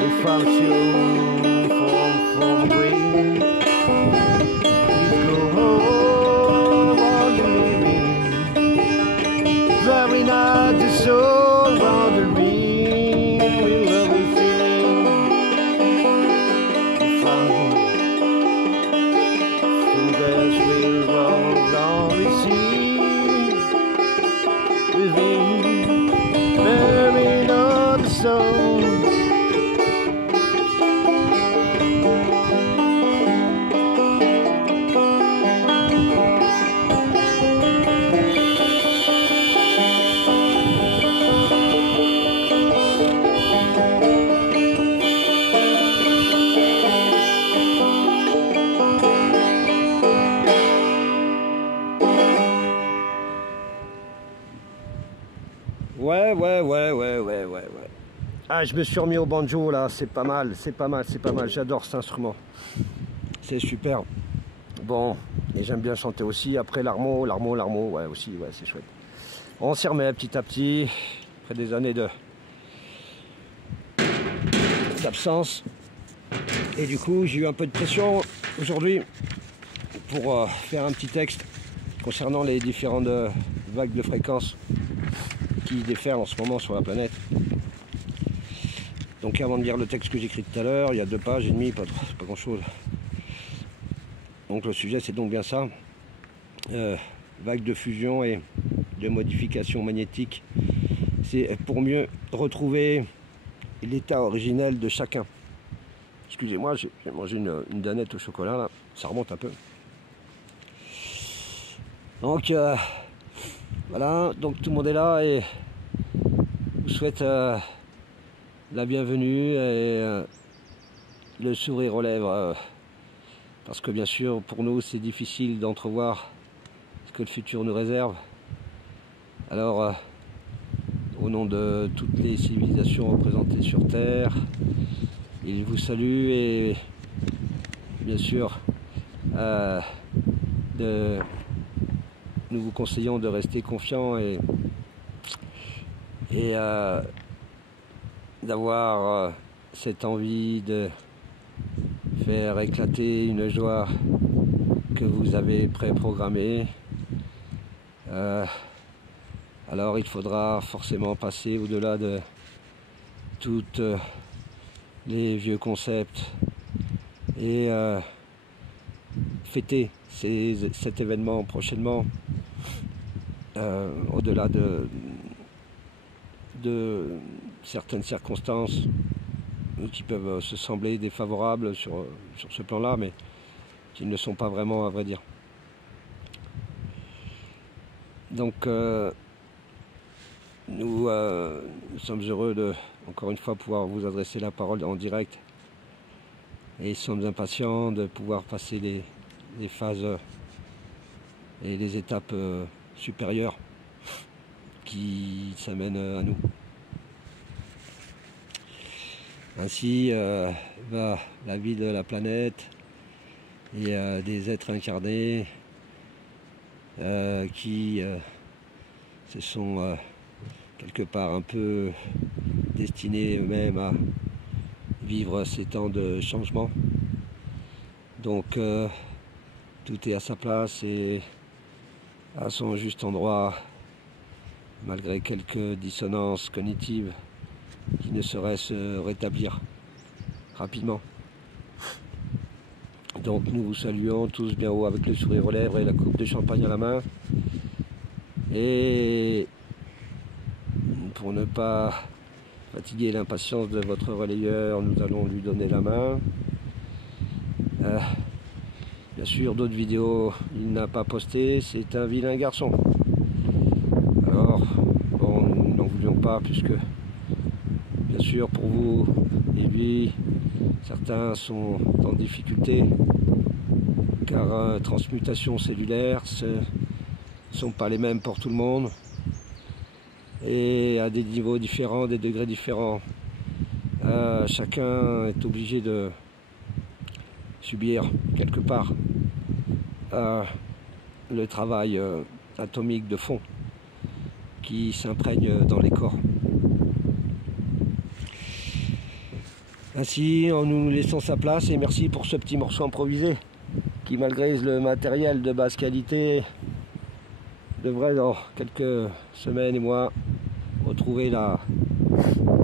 We found you from green. Please go home on the living. Very night the soul on the ring. We love the feeling. We found from this we roll on the sea. Within, buried on the soul. Ouais. Ah, je me suis remis au banjo là, c'est pas mal, j'adore cet instrument. C'est super. Bon, et j'aime bien chanter aussi. Après l'armo, ouais aussi, ouais, c'est chouette. On s'y remet petit à petit, après des années d'absence. Et du coup, j'ai eu un peu de pression aujourd'hui pour faire un petit texte concernant les différentes vagues de fréquences qui déferlent en ce moment sur la planète. Donc avant de lire le texte que j'ai écrit tout à l'heure, il y a 2 pages et demie, pas grand chose. Donc le sujet c'est donc bien ça, vagues de fusion et de modification magnétique. C'est pour mieux retrouver l'état originel de chacun. Excusez-moi, j'ai mangé une danette au chocolat là, ça remonte un peu. Donc voilà, donc tout le monde est là et je vous souhaite la bienvenue et le sourire aux lèvres, parce que bien sûr pour nous c'est difficile d'entrevoir ce que le futur nous réserve. Alors au nom de toutes les civilisations représentées sur Terre, il vous salue et bien sûr nous vous conseillons de rester confiants et d'avoir cette envie de faire éclater une joie que vous avez préprogrammée. Alors il faudra forcément passer au-delà de tous les vieux concepts et fêter cet événement prochainement, au-delà de certaines circonstances qui peuvent se sembler défavorables sur ce plan-là, mais qui ne le sont pas vraiment, à vrai dire. Donc nous sommes heureux de, encore une fois, pouvoir vous adresser la parole en direct, et sommes impatients de pouvoir passer les phases et les étapes supérieures qui s'amènent à nous. Ainsi va la vie de la planète et des êtres incarnés qui se sont quelque part un peu destinés eux-mêmes à vivre ces temps de changement. Donc tout est à sa place et à son juste endroit, malgré quelques dissonances cognitives qui ne sauraient se rétablir rapidement. Donc nous vous saluons tous bien haut avec le sourire aux lèvres et la coupe de champagne à la main. Et pour ne pas fatiguer l'impatience de votre relayeur, nous allons lui donner la main. Bien sûr, d'autres vidéos il n'a pas posté, c'est un vilain garçon. Alors, bon, nous n'en voulions pas, puisque bien sûr pour vous et lui, certains sont en difficulté, car transmutation cellulaire, ce ne sont pas les mêmes pour tout le monde, et à des niveaux différents, des degrés différents. Chacun est obligé de subir quelque part le travail atomique de fond qui s'imprègne dans les corps. Ainsi, en nous laissant sa place, et merci pour ce petit morceau improvisé qui, malgré le matériel de basse qualité, devrait dans quelques semaines et mois retrouver la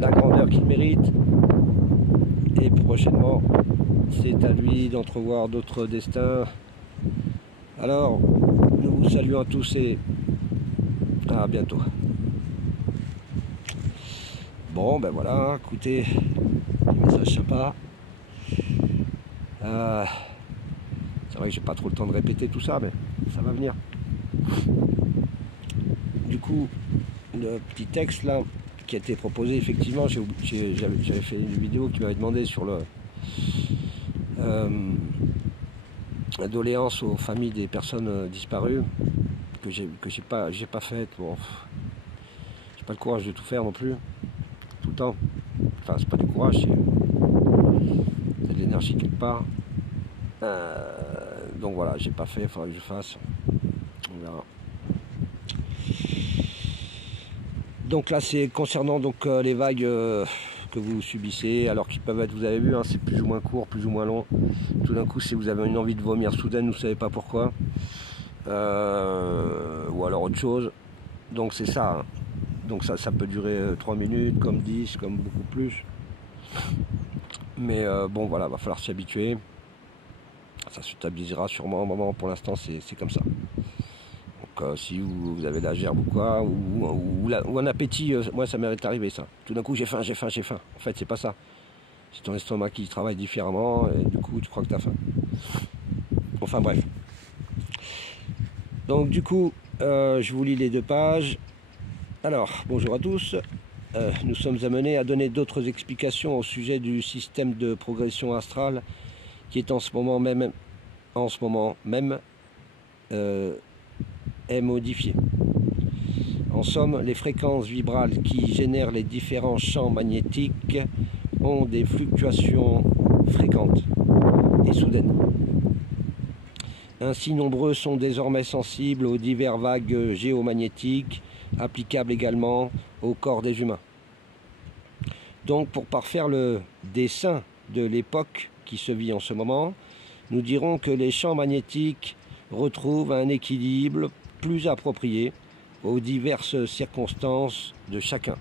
grandeur qu'il mérite. Et prochainement, c'est à lui d'entrevoir d'autres destins. Alors, nous vous saluons tous et à bientôt. Bon, ben voilà, écoutez, message sympa. C'est vrai que j'ai pas trop le temps de répéter tout ça, mais ça va venir. Du coup, le petit texte là qui a été proposé, effectivement, j'avais fait une vidéo qui m'avait demandé sur le la doléance aux familles des personnes disparues que j'ai pas faite. Bon, j'ai pas le courage de tout faire non plus, tout le temps. Enfin, c'est pas du courage, c'est de l'énergie quelque part. Donc voilà, j'ai pas fait, il faudra que je fasse. On verra. Donc là, c'est concernant donc les vagues que vous subissez, alors qu'ils peuvent être, vous avez vu, hein, c'est plus ou moins court, plus ou moins long. Tout d'un coup, si vous avez une envie de vomir soudaine, vous ne savez pas pourquoi, ou alors autre chose. Donc c'est ça. Hein. Donc ça peut durer 3 minutes, comme 10, comme beaucoup plus. Mais bon, voilà, va falloir s'y habituer. Ça se stabilisera sûrement un moment. Pour l'instant, c'est comme ça. Donc si vous avez la gerbe ou quoi, ou un appétit, moi ça m'est arrivé ça. Tout d'un coup j'ai faim. En fait c'est pas ça. C'est ton estomac qui travaille différemment et du coup tu crois que tu as faim. Enfin bref. Donc du coup je vous lis les 2 pages. Alors bonjour à tous. Nous sommes amenés à donner d'autres explications au sujet du système de progression astrale qui est en ce moment même est modifié. En somme, les fréquences vibrales qui génèrent les différents champs magnétiques ont des fluctuations fréquentes et soudaines. Ainsi, nombreux sont désormais sensibles aux diverses vagues géomagnétiques applicables également au corps des humains. Donc, pour parfaire le dessin de l'époque qui se vit en ce moment, nous dirons que les champs magnétiques retrouvent un équilibre plus approprié aux diverses circonstances de chacun.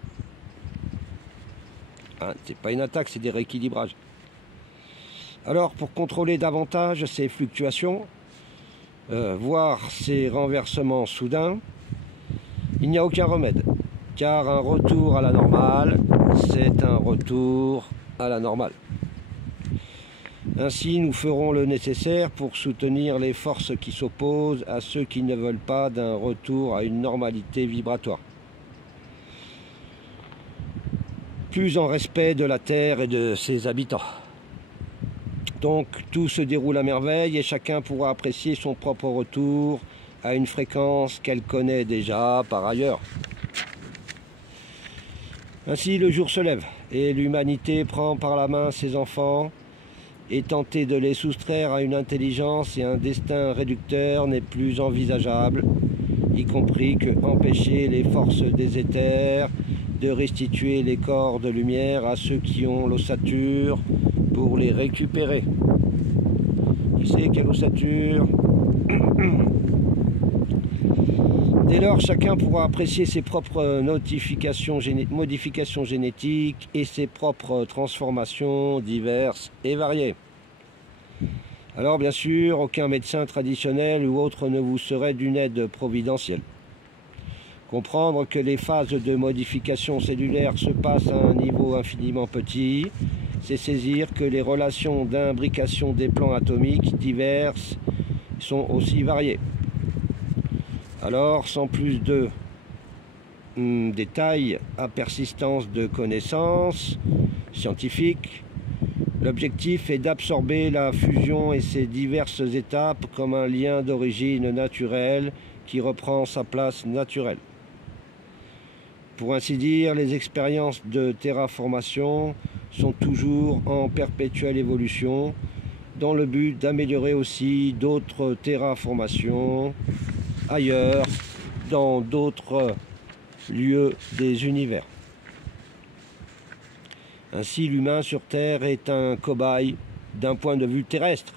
Hein, c'est pas une attaque, c'est des rééquilibrages. Alors, pour contrôler davantage ces fluctuations, voire ces renversements soudains, il n'y a aucun remède, car un retour à la normale, c'est un retour à la normale. Ainsi, nous ferons le nécessaire pour soutenir les forces qui s'opposent à ceux qui ne veulent pas d'un retour à une normalité vibratoire. Plus en respect de la Terre et de ses habitants. Donc, tout se déroule à merveille et chacun pourra apprécier son propre retour à une fréquence qu'elle connaît déjà par ailleurs. Ainsi, le jour se lève et l'humanité prend par la main ses enfants et tenter de les soustraire à une intelligence et un destin réducteur n'est plus envisageable, y compris que empêcher les forces des éthers de restituer les corps de lumière à ceux qui ont l'ossature pour les récupérer. Qui c'est quelle ossature? Dès lors, chacun pourra apprécier ses propres modifications génétiques et ses propres transformations diverses et variées. Alors bien sûr, aucun médecin traditionnel ou autre ne vous serait d'une aide providentielle. Comprendre que les phases de modification cellulaire se passent à un niveau infiniment petit, c'est saisir que les relations d'imbrication des plans atomiques diverses sont aussi variées. Alors, sans plus de détails à persistance de connaissances scientifiques, l'objectif est d'absorber la fusion et ses diverses étapes comme un lien d'origine naturelle qui reprend sa place naturelle. Pour ainsi dire, les expériences de terraformation sont toujours en perpétuelle évolution dans le but d'améliorer aussi d'autres terraformations ailleurs, dans d'autres lieux des univers. Ainsi, l'humain sur Terre est un cobaye d'un point de vue terrestre.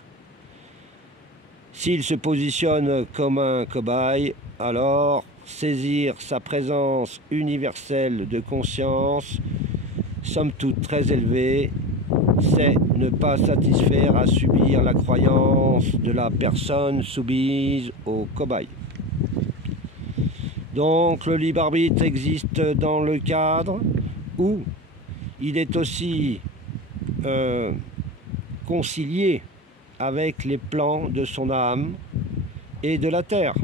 S'il se positionne comme un cobaye, alors saisir sa présence universelle de conscience, somme toute très élevée, c'est ne pas satisfaire à subir la croyance de la personne soumise au cobaye. Donc le libre arbitre existe dans le cadre où il est aussi concilié avec les plans de son âme et de la terre.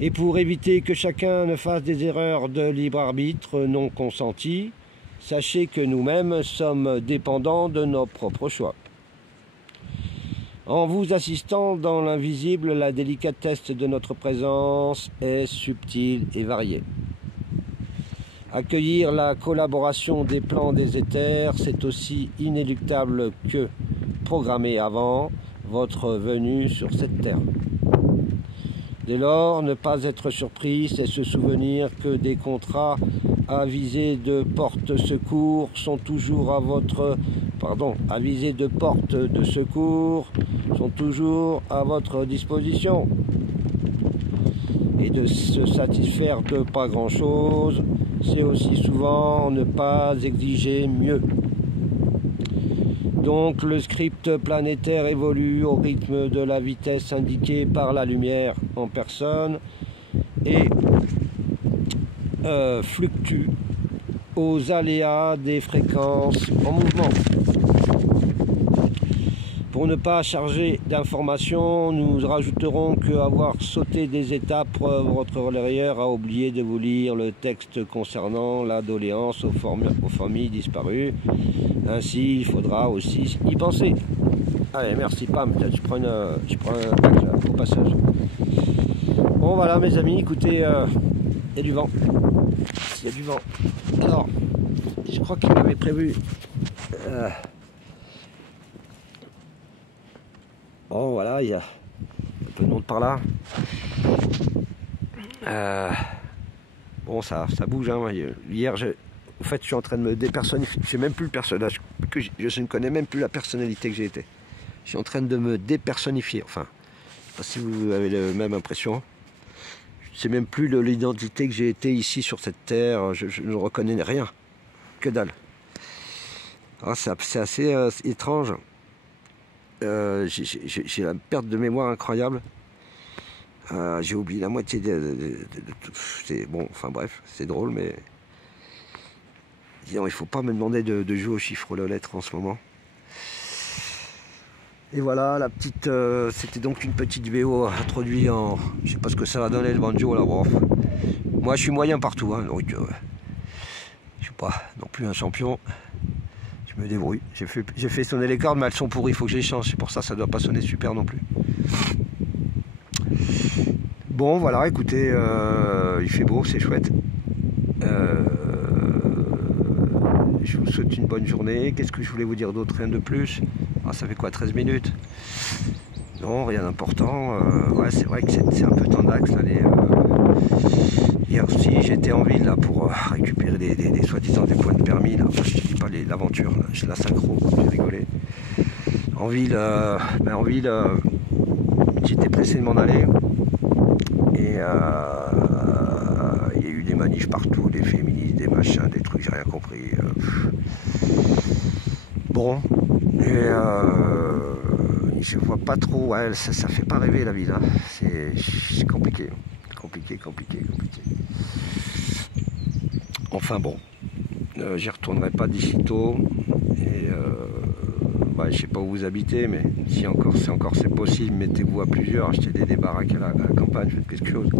Et pour éviter que chacun ne fasse des erreurs de libre arbitre non consenties, sachez que nous-mêmes sommes dépendants de nos propres choix. En vous assistant dans l'invisible, la délicatesse de notre présence est subtile et variée. Accueillir la collaboration des plans des éthers, c'est aussi inéluctable que programmer avant votre venue sur cette terre. Dès lors, ne pas être surpris, c'est se souvenir que des contrats à visée de porte-secours sont toujours à votre... à visée de porte de secours sont toujours à votre disposition. Et de se satisfaire de pas grand-chose, c'est aussi souvent ne pas exiger mieux. Donc le script planétaire évolue au rythme de la vitesse indiquée par la lumière en personne et fluctue aux aléas des fréquences en mouvement. Pour ne pas charger d'informations, nous rajouterons qu'avoir sauté des étapes, votre relayeur a oublié de vous lire le texte concernant la doléance aux familles disparues. Ainsi, il faudra aussi y penser. Allez, merci Pam, je prends un bac là, au passage. Bon voilà mes amis, écoutez, il y a du vent. Il y a du vent. Alors, je crois qu'il m'avait prévu... Bon voilà, il y a un peu de monde par là. Bon ça bouge hein. Hier en fait je suis en train de me dépersonnifier. Je sais même plus le personnage que je ne connais même plus la personnalité que j'ai été. Je suis en train de me dépersonnifier. Enfin, je sais pas si vous avez la même impression. Je sais même plus l'identité que j'ai été ici sur cette terre. Je ne reconnais rien. Que dalle. C'est assez étrange. J'ai la perte de mémoire incroyable. J'ai oublié la moitié de bon, enfin bref, c'est drôle, mais disons, il faut pas me demander de jouer aux chiffres aux lettres en ce moment. Et voilà, la petite, c'était donc une petite VO introduite en, je sais pas ce que ça va donner le banjo là. Bon, moi, je suis moyen partout, hein, donc je suis pas non plus un champion. Je me débrouille. J'ai fait sonner les cordes, mais elles sont pourries, il faut que je les change. C'est pour ça que ça ne doit pas sonner super non plus. Bon, voilà, écoutez, il fait beau, c'est chouette. Je vous souhaite une bonne journée. Qu'est-ce que je voulais vous dire d'autre? Rien de plus. Ah, ça fait quoi, 13 minutes? Non, rien d'important. Ouais, c'est vrai que c'est un peu tendax. Là, hier aussi, j'étais en ville là, pour récupérer des soi-disant des points de permis. Là. Enfin, je ne dis pas l'aventure, j'ai la synchro, j'ai rigolé. En ville, j'étais pressé de m'en aller. Et il y a eu des manifs partout, des féministes, des machins, des trucs, j'ai rien compris. Bon, et je vois pas trop, ouais, ça fait pas rêver la ville, hein. C'est compliqué. Compliqué. Enfin bon, j'y retournerai pas d'ici tôt. Et ouais, je sais pas où vous habitez, mais si c'est possible, mettez-vous à plusieurs, achetez des baraques à la campagne, faites quelque chose.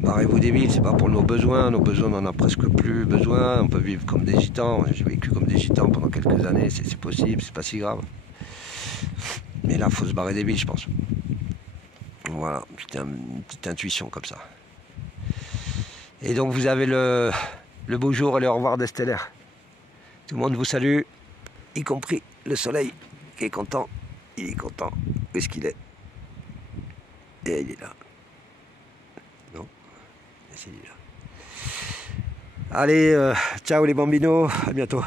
Barrez-vous des villes, c'est pas pour nos besoins on en a presque plus besoin, on peut vivre comme des gitans. J'ai vécu comme des gitans pendant quelques années, c'est possible, c'est pas si grave. Mais là, il faut se barrer des villes, je pense. Voilà, c'était une petite intuition comme ça. Et donc vous avez le bonjour et le au revoir des stellaires. Tout le monde vous salue, y compris le soleil qui est content. Il est content. Où est-ce qu'il est? Et il est là. Non? Et c'est lui là. Allez, ciao. Ciao les bambinos, à bientôt.